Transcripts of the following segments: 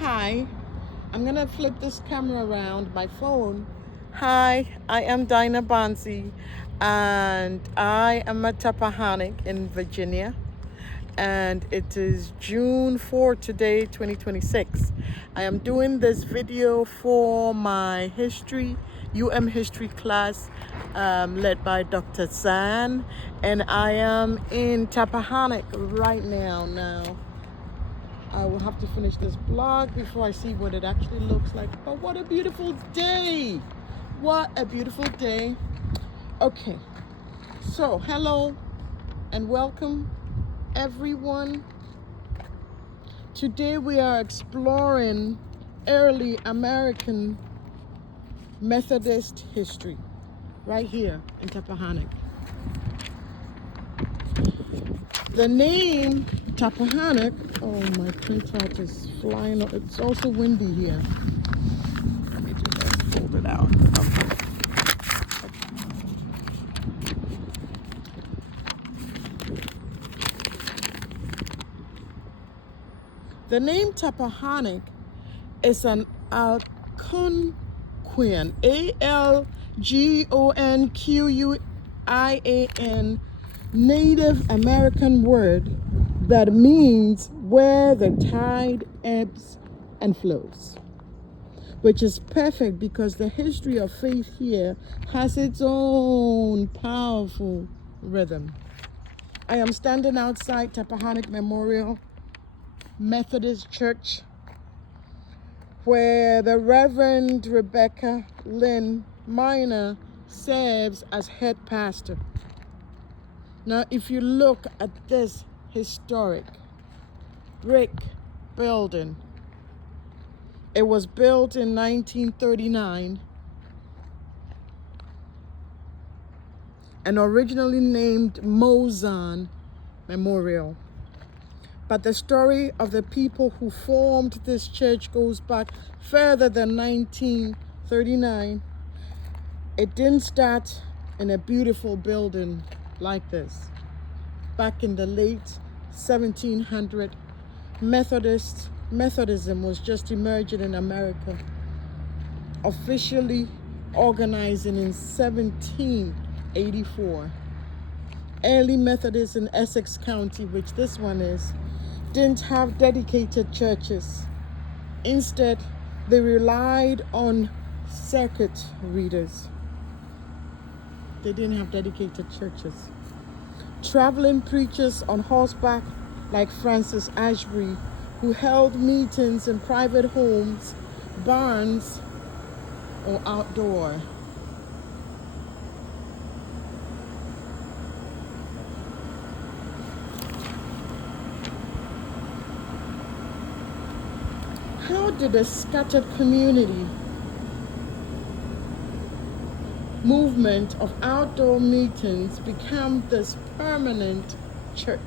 Hi, I'm gonna flip this camera around my phone. Hi, I am Dinah Bonzi, and I am at Tappahannock in Virginia, and it is June 4 today, 2026. I am doing this video for my history class, led by Dr. Zan, and I am in Tappahannock right now. I will have to finish this blog before I see what it actually looks like. But what a beautiful day! What a beautiful day. Okay, so hello and welcome everyone. Today we are exploring early American Methodist history right here in Tappahannock. The name Tappahannock, oh, my printout is flying. It's also windy here. Let me do this, hold it out. Okay. The name Tappahannock is an Algonquian, Algonquian, Native American word that means where the tide ebbs and flows, which is perfect because the history of faith here has its own powerful rhythm. I am standing outside Tappahannock Memorial Methodist Church, where the Reverend Rebecca Lynn Minor serves as head pastor. Now, if you look at this historic brick building, it was built in 1939 and originally named Mozan Memorial. But the story of the people who formed this church goes back further than 1939. It didn't start in a beautiful building like this. Back in the late 1700s, Methodism was just emerging in America, officially organizing in 1784. Early Methodists in Essex County, which this one is, didn't have dedicated churches. Instead, they relied on circuit readers. They didn't have dedicated churches. Traveling preachers on horseback like Francis Ashbury, who held meetings in private homes, barns, or outdoor. How did a scattered community movement of outdoor meetings become this permanent church?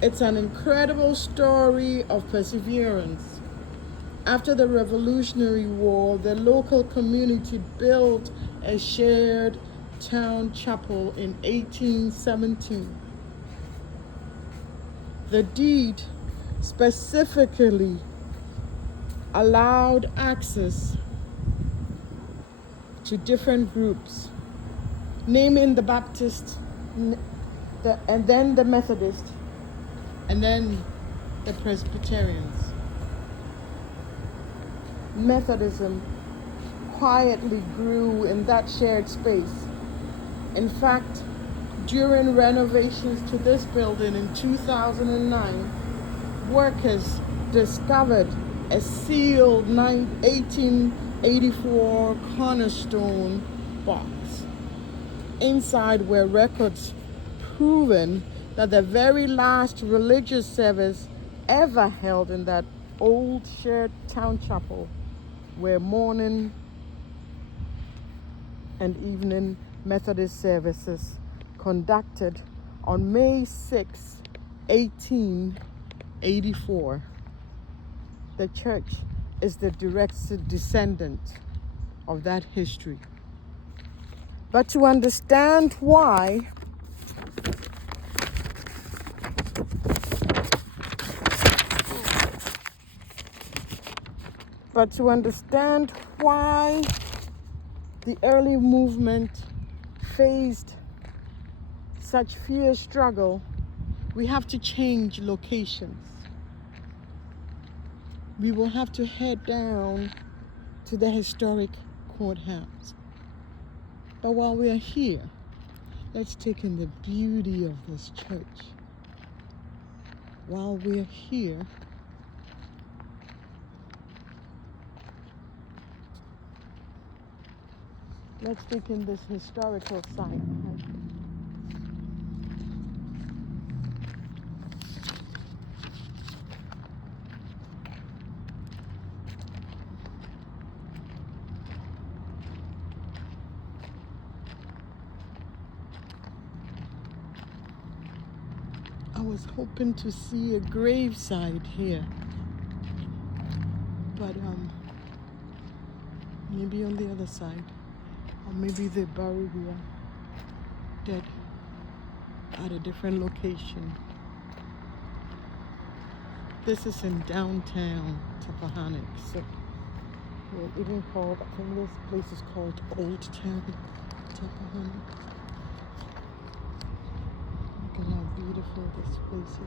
It's an incredible story of perseverance. After the Revolutionary War, the local community built a shared town chapel in 1817. The deed specifically allowed access to different groups, naming the Baptist, and then the Methodist, and then the Presbyterians. Methodism quietly grew in that shared space. In fact, during renovations to this building in 2009, workers discovered a sealed 1884 cornerstone box. Inside were records proving that the very last religious service ever held in that old shared town chapel were morning and evening Methodist services conducted on May 6, 1884. The church is the direct descendant of that history. But to understand why But to understand why the early movement faced such fierce struggle, we have to change locations. We will have to head down to the historic courthouse. But while we are here, let's take in the beauty of this church. While we're here, let's take in this historical site. I was hoping to see a graveside here, but maybe on the other side, or maybe they buried their dead at a different location. This is in downtown Tappahannock, so we're even called, I think this place is called Old Town Tappahannock. Look at how beautiful this place is.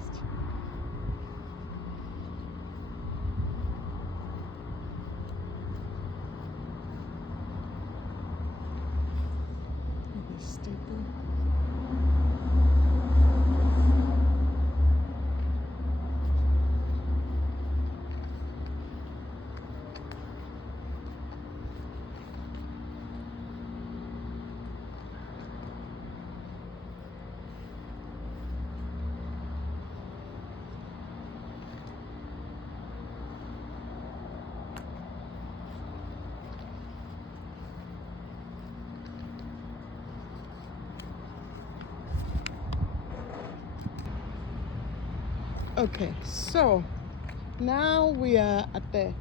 Look at the steeple. Okay, so now we are at the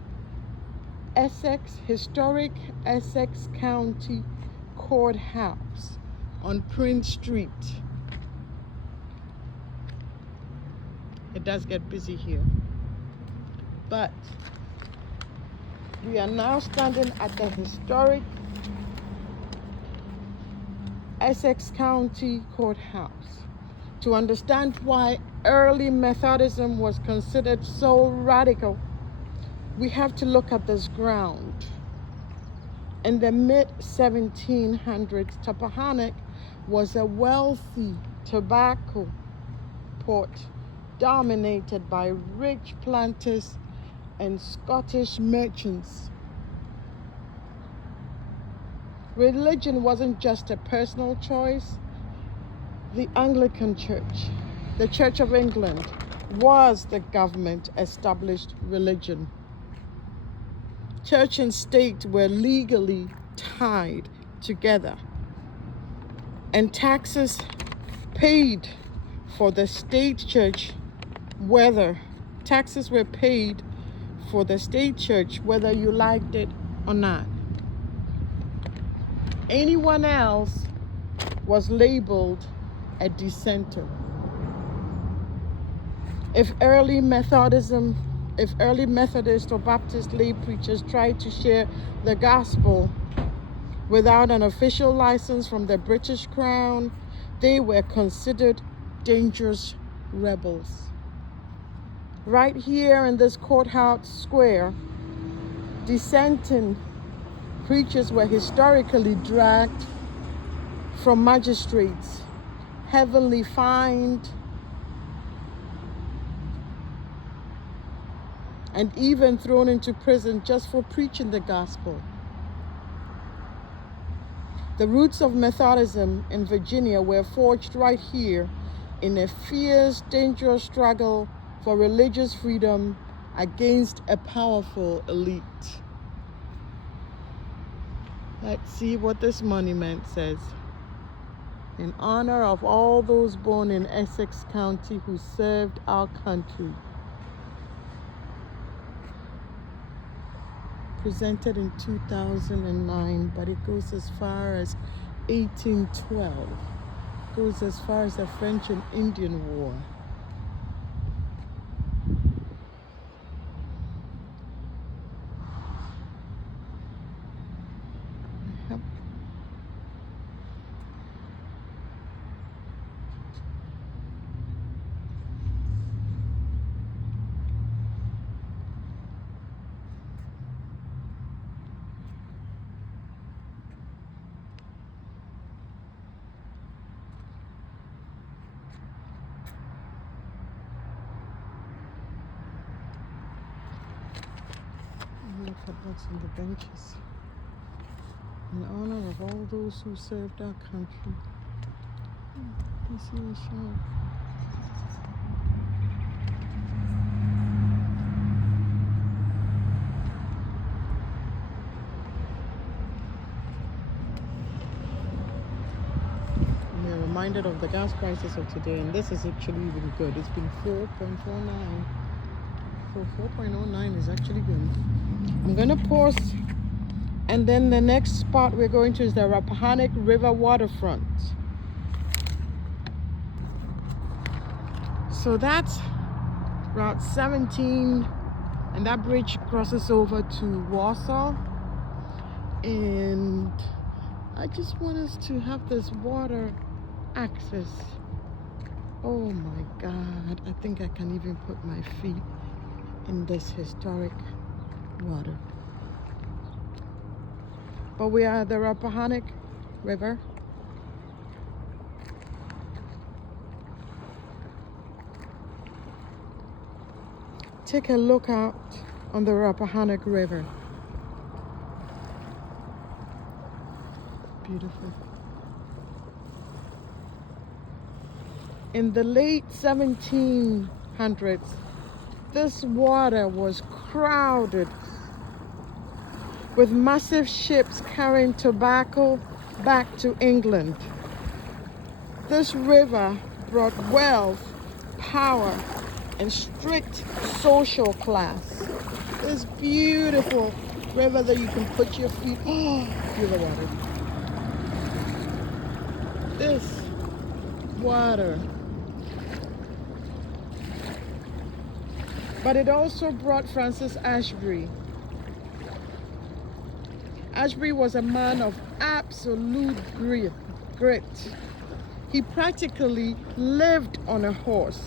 historic Essex County Courthouse on Prince Street. It does get busy here, but we are now standing at the historic Essex County Courthouse. To understand why early Methodism was considered so radical, we have to look at this ground. In the mid-1700s, Tappahannock was a wealthy tobacco port dominated by rich planters and Scottish merchants. Religion wasn't just a personal choice. The Anglican Church, the Church of England, was the government-established religion. Church and state were legally tied together, and taxes paid for the state church, taxes were paid for the state church whether you liked it or not. Anyone else was labeled a dissenter. If early Methodist or Baptist lay preachers tried to share the gospel without an official license from the British Crown, they were considered dangerous rebels. Right here in this courthouse square, dissenting preachers were historically dragged from magistrates, heavily fined, and even thrown into prison just for preaching the gospel. The roots of Methodism in Virginia were forged right here in a fierce, dangerous struggle for religious freedom against a powerful elite. Let's see what this monument says. In honor of all those born in Essex County who served our country. Presented in 2009, but it goes as far as 1812. Goes as far as the French and Indian War. Look at what's on the benches. In honor of all those who served our country. You see a shark. We are reminded of the gas prices of today, and this is actually even good. It's been 4.49. So 4.09 is actually good. I'm gonna pause, and then the next spot we're going to is the Rappahannock River Waterfront. So that's Route 17, and that bridge crosses over to Warsaw. And I just want us to have this water access. Oh my God, I think I can even put my feet in this historic water. But we are at the Rappahannock River. Take a look out on the Rappahannock River. Beautiful. In the late 1700s, this water was crowded with massive ships carrying tobacco back to England. This river brought wealth, power, and strict social class. This beautiful river that you can put your feet, feel the water. This water. But it also brought Francis Ashbury. Ashbury was a man of absolute grit. He practically lived on a horse,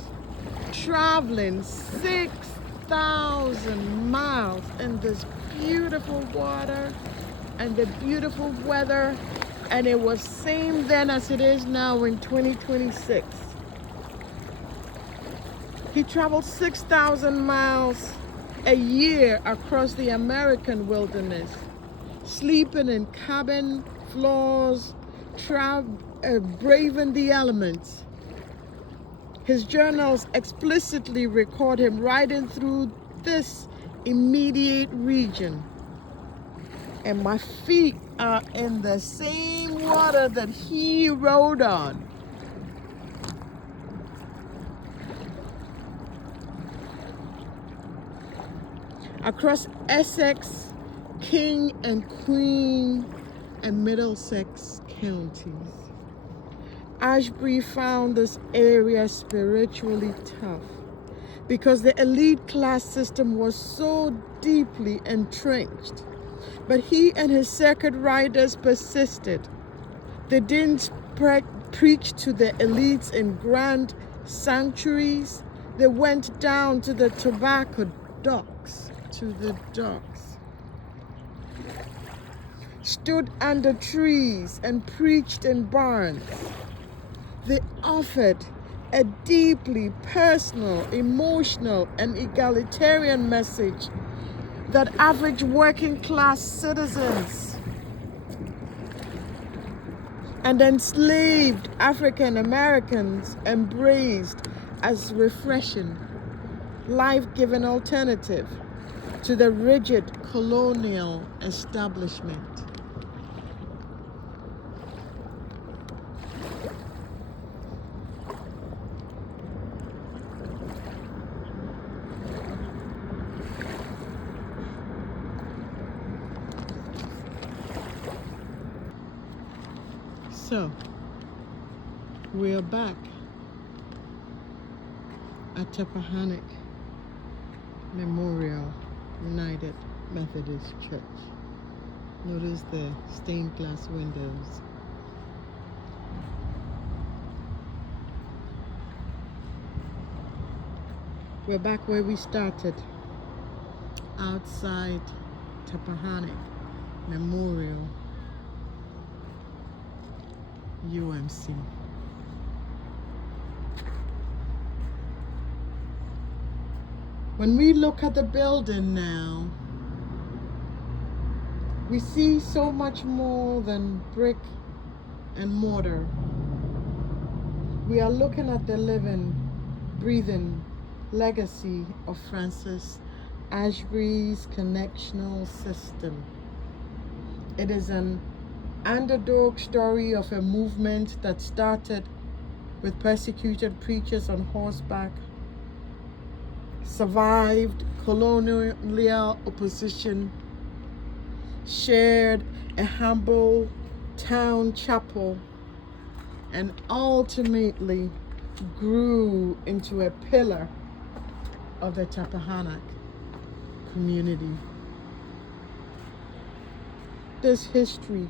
traveling 6,000 miles in this beautiful water and the beautiful weather, and it was same then as it is now in 2026. He traveled 6,000 miles a year across the American wilderness, sleeping in cabin floors, braving the elements. His journals explicitly record him riding through this immediate region. And my feet are in the same water that he rode on. Across Essex, King and Queen, and Middlesex counties. Ashbury found this area spiritually tough because the elite class system was so deeply entrenched. But he and his circuit riders persisted. They didn't preach to the elites in grand sanctuaries. They went down to the tobacco docks, stood under trees and preached in barns. They offered a deeply personal, emotional, and egalitarian message that average working class citizens and enslaved African Americans embraced as refreshing, life-giving alternative to the rigid colonial establishment. So, we are back at Tappahannock Memorial United Methodist Church. Notice the stained glass windows. We're back where we started, outside Tappahannock Memorial UMC. When we look at the building now, We see so much more than brick and mortar. We are looking at the living, breathing legacy of Francis Ashby's connectional system. It is an underdog story of a movement that started with persecuted preachers on horseback, survived colonial opposition, shared a humble town chapel, and ultimately grew into a pillar of the Tappahannock community. This history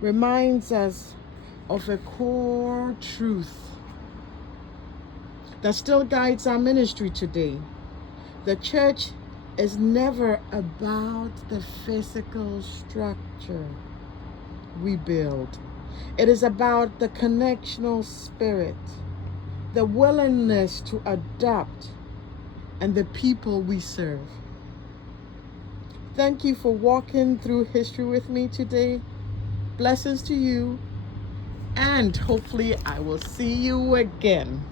reminds us of a core truth that still guides our ministry today. The church is never about the physical structure we build. It is about the connectional spirit, the willingness to adapt, and the people we serve. Thank you for walking through history with me today. Blessings to you, and hopefully I will see you again.